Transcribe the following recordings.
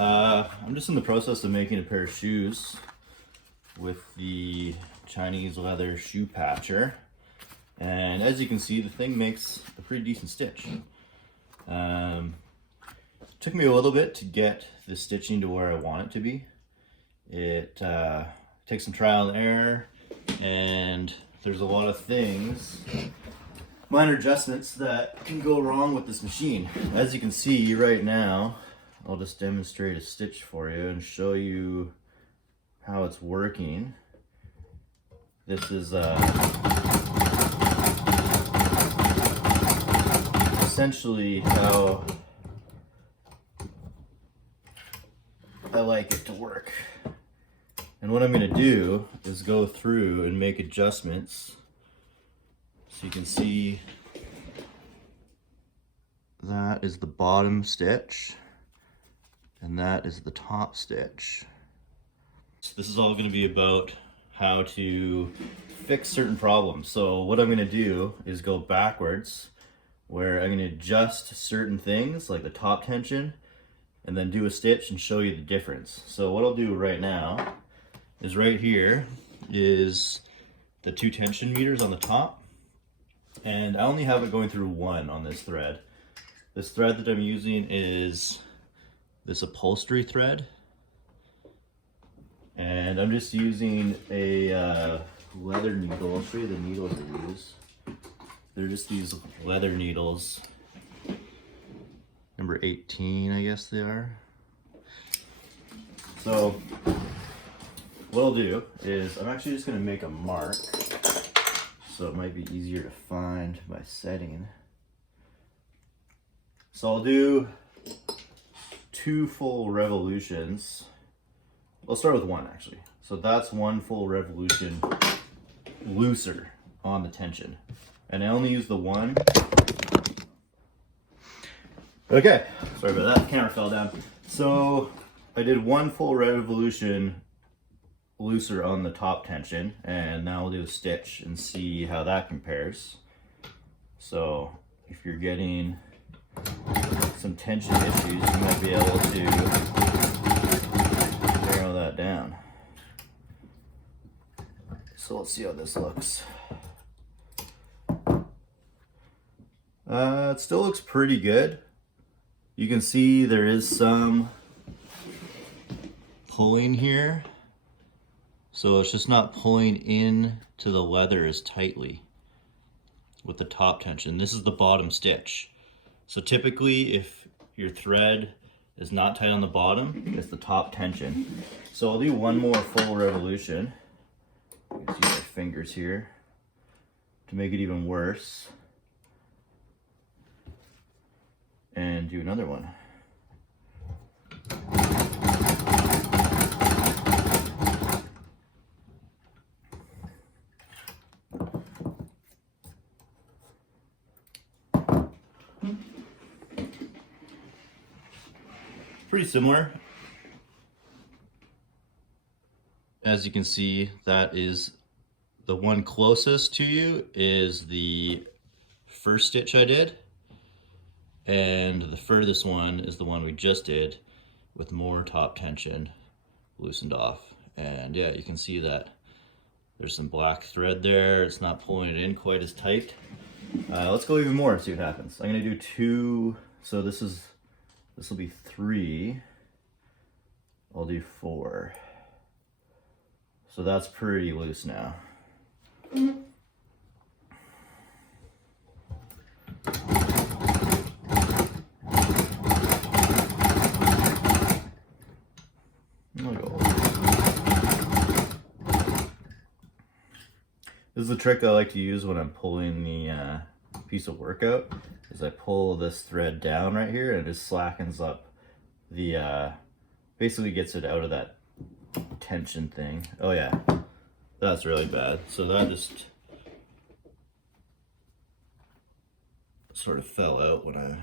I'm just in the process of making a pair of shoes with the Chinese leather shoe patcher. And as you can see, the thing makes a pretty decent stitch. Took me a little bit to get the stitching to where I want it to be. It takes some trial and error, and there's a lot of things, minor adjustments that can go wrong with this machine. As you can see right now, I'll just demonstrate a stitch for you and show you how it's working. This is essentially how I like it to work. And what I'm going to do is go through and make adjustments. So you can see that is the bottom stitch and that is the top stitch. So this is all going to be about how to fix certain problems. So what I'm going to do is go backwards, where I'm going to adjust certain things like the top tension and then do a stitch and show you the difference. So what I'll do right now is right here is the 2 tension meters on the top, and I only have it going through 1 on this thread. This thread that I'm using is this upholstery thread, and I'm just using a leather needle. I'll show you the needles I use. They're just these leather needles, number 18 I guess they are. So what I'll do is I'm actually just going to make a mark, so it might be easier to find by setting. So I'll do 2 full revolutions. I'll start with 1 actually. So that's 1 full revolution looser on the tension. And I only use the 1. Okay, sorry about that, the camera fell down. So I did 1 full revolution looser on the top tension, and now we'll do a stitch and see how that compares. So if you're getting some tension issues, you might be able to narrow that down. So let's see how this looks. It still looks pretty good. You can see there is some pulling here. So it's just not pulling in to the leather as tightly with the top tension. This is the bottom stitch. So typically if your thread is not tight on the bottom, it's the top tension. So I'll do 1 more full revolution. You can see my fingers here to make it even worse. And do another one. Pretty similar. As you can see, that is the one closest to you is the first stitch I did, and the furthest one is the one we just did with more top tension loosened off. And yeah, you can see that there's some black thread there. It's not pulling it in quite as tight. Let's go even more and see what happens. I'm gonna do 2, so this will be 3. I'll do 4. So that's pretty loose now. This is the trick I like to use when I'm pulling the piece of work out, is I pull this thread down right here and it just slackens up the, basically gets it out of that tension thing. Oh yeah, that's really bad. So that just sort of fell out when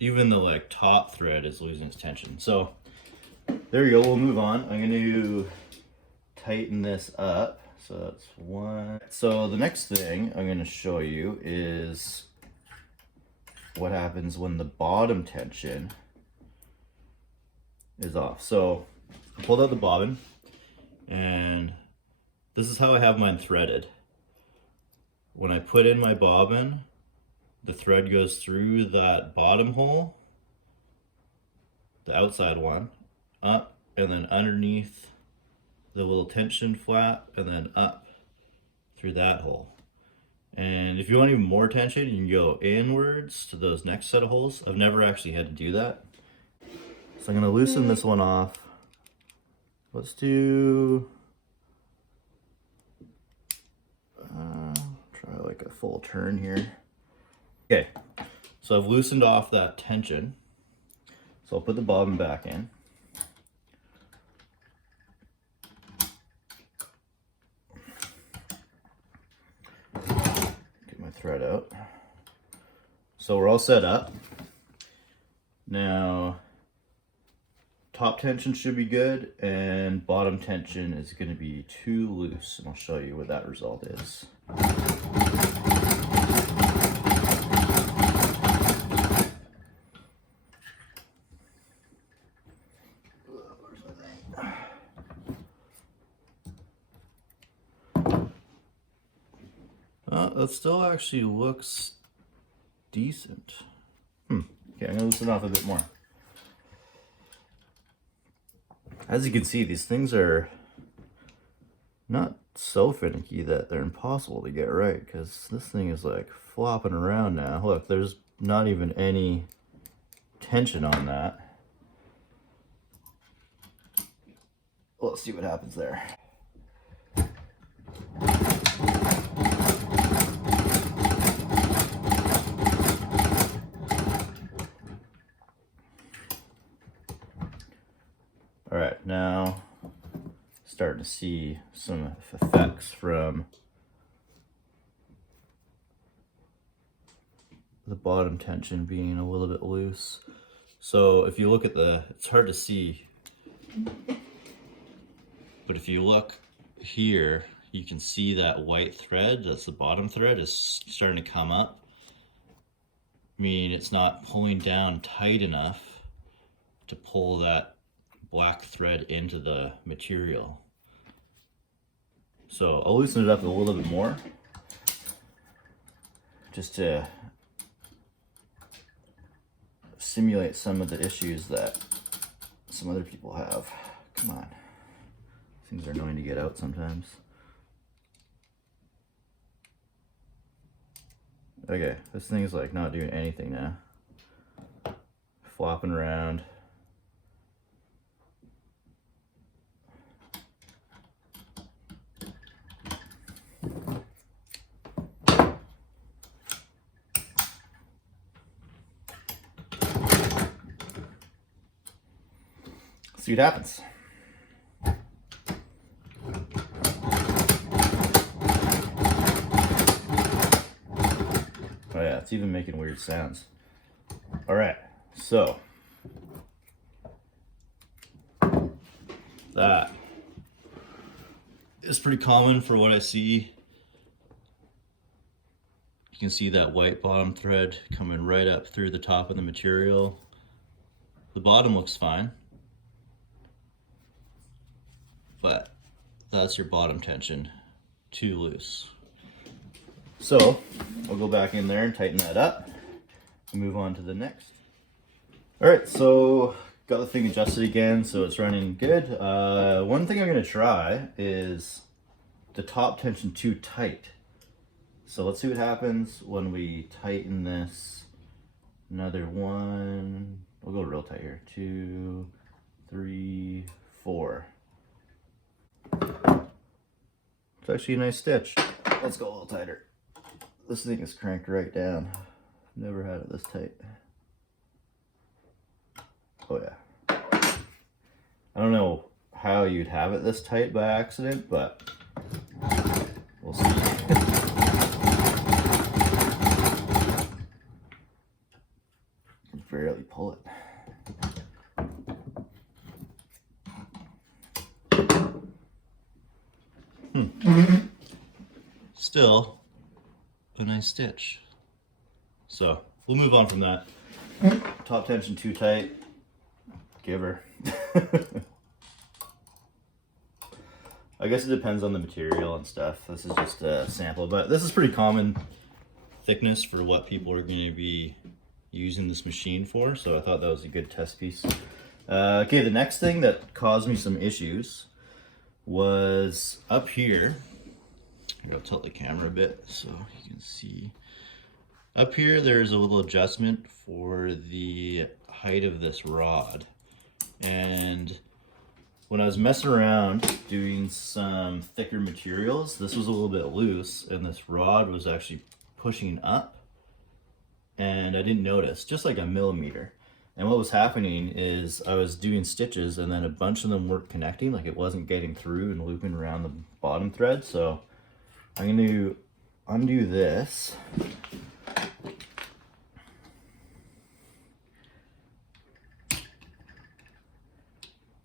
even the like top thread is losing its tension. So there you go, we'll move on. I'm gonna tighten this up. So that's 1. So the next thing I'm gonna show you is what happens when the bottom tension is off. So I pulled out the bobbin, and this is how I have mine threaded. When I put in my bobbin, the thread goes through that bottom hole, the outside one, up, and then underneath the little tension flap, and then up through that hole. And if you want even more tension, you can go inwards to those next set of holes. I've never actually had to do that. So I'm gonna loosen this one off. Let's do, try like a full turn here. Okay, so I've loosened off that tension. So I'll put the bobbin back in. Get my thread out. So we're all set up. Now, top tension should be good, and bottom tension is going to be too loose, and I'll show you what that result is. That still actually looks decent. Okay, I'm going to loosen off a bit more. As you can see, these things are not so finicky that they're impossible to get right, because this thing is like flopping around now. Look, there's not even any tension on that. Let's see what happens there. All right, now starting to see some effects from the bottom tension being a little bit loose. So if you look at it's hard to see, but if you look here, you can see that white thread, that's the bottom thread, is starting to come up. I mean, it's not pulling down tight enough to pull that black thread into the material. So I'll loosen it up a little bit more, just to simulate some of the issues that some other people have. Come on. Things are annoying to get out sometimes. Okay, this thing is like not doing anything now. Flopping around. See what happens. Oh yeah, it's even making weird sounds. All right, so that is pretty common for what I see. You can see that white bottom thread coming right up through the top of the material. The bottom looks fine, but that's your bottom tension, too loose. So I'll go back in there and tighten that up and move on to the next. All right, so got the thing adjusted again, so it's running good. One thing I'm gonna try is the top tension too tight. So let's see what happens when we tighten this. Another one, we'll go real tight here. 2, 3, 4. It's actually a nice stitch. Let's go a little tighter. This thing is cranked right down. Never had it this tight. Oh yeah. I don't know how you'd have it this tight by accident, but we'll see. I can barely pull it. Still a nice stitch. So we'll move on from that. Top tension too tight. Give her. I guess it depends on the material and stuff. This is just a sample, but this is pretty common thickness for what people are going to be using this machine for, so I thought that was a good test piece. Okay, the next thing that caused me some issues was up here. I'll tilt the camera a bit so you can see. Up here there's a little adjustment for the height of this rod, and when I was messing around doing some thicker materials, this was a little bit loose and this rod was actually pushing up, and I didn't notice, just like a millimeter. And what was happening is I was doing stitches and then a bunch of them weren't connecting, like it wasn't getting through and looping around the bottom thread. So I'm going to undo this.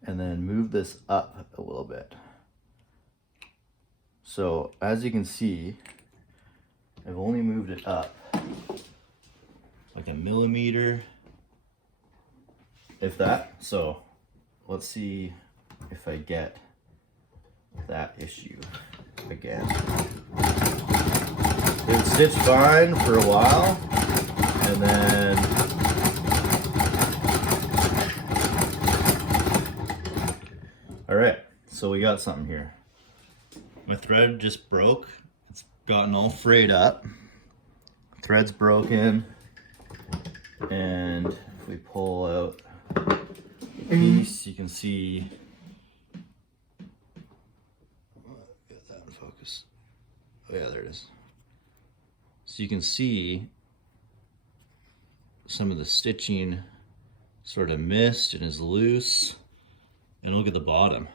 And then move this up a little bit. So as you can see, I've only moved it up like a millimeter, if that. So let's see if I get that issue again. It would stitch fine for a while, and then all right, so we got something here. My thread just broke. It's gotten all frayed up. Thread's broken, and if we pull out a piece, you can see. Get that in focus. Oh yeah, there it is. So you can see some of the stitching sort of missed and is loose. And look at the bottom.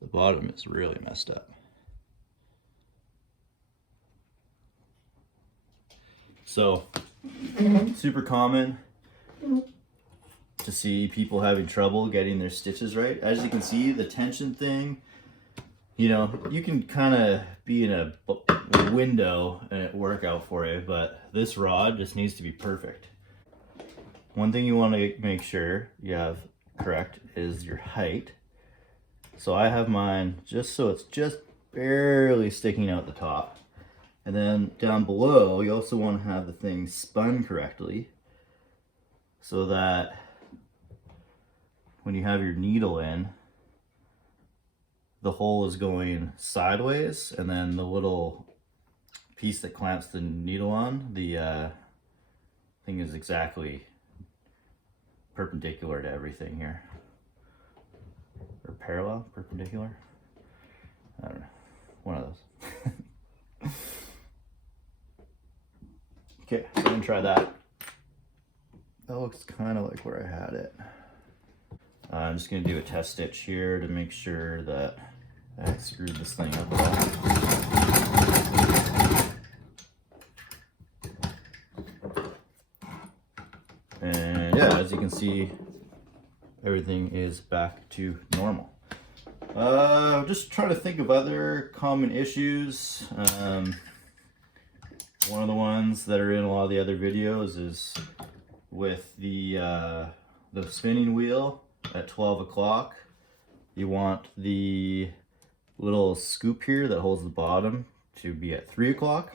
The bottom is really messed up. So, super common to see people having trouble getting their stitches right. As you can see, the tension thing, you know, you can kind of be in a window and it work out for you, but this rod just needs to be perfect. One thing you want to make sure you have correct is your height. So I have mine just so it's just barely sticking out the top. And then down below, you also want to have the thing spun correctly so that when you have your needle in, the hole is going sideways, and then the little piece that clamps the needle on, the thing is exactly perpendicular to everything here. Or parallel, perpendicular? I don't know. One of those. Okay, so I'm gonna try that. That looks kind of like where I had it. I'm just gonna do a test stitch here to make sure that I screwed this thing up at all. And yeah, as you can see, everything is back to normal. Just trying to think of other common issues. One of the ones that are in a lot of the other videos is with the spinning wheel at 12 o'clock. You want the little scoop here that holds the bottom to be at 3 o'clock.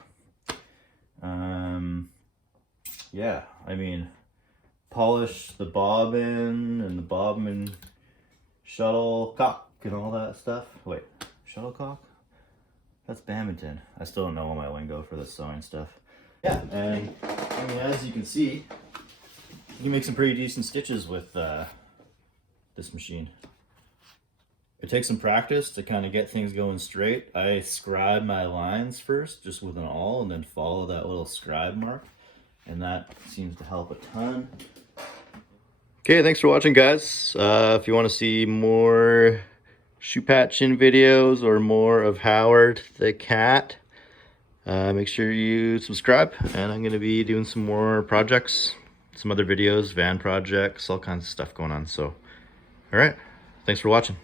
Yeah, I mean, polish the bobbin and the bobbin shuttlecock and all that stuff. Wait, shuttlecock? That's badminton. I still don't know all my lingo for this sewing stuff. Yeah, and I mean, as you can see, you can make some pretty decent stitches with this machine. It takes some practice to kind of get things going straight. I scribe my lines first, just with an awl, and then follow that little scribe mark, and that seems to help a ton. Okay, thanks for watching, guys. If you want to see more shoe patching videos or more of Howard the cat, make sure you subscribe, and I'm going to be doing some more projects, some other videos, van projects, all kinds of stuff going on. So, all right, thanks for watching.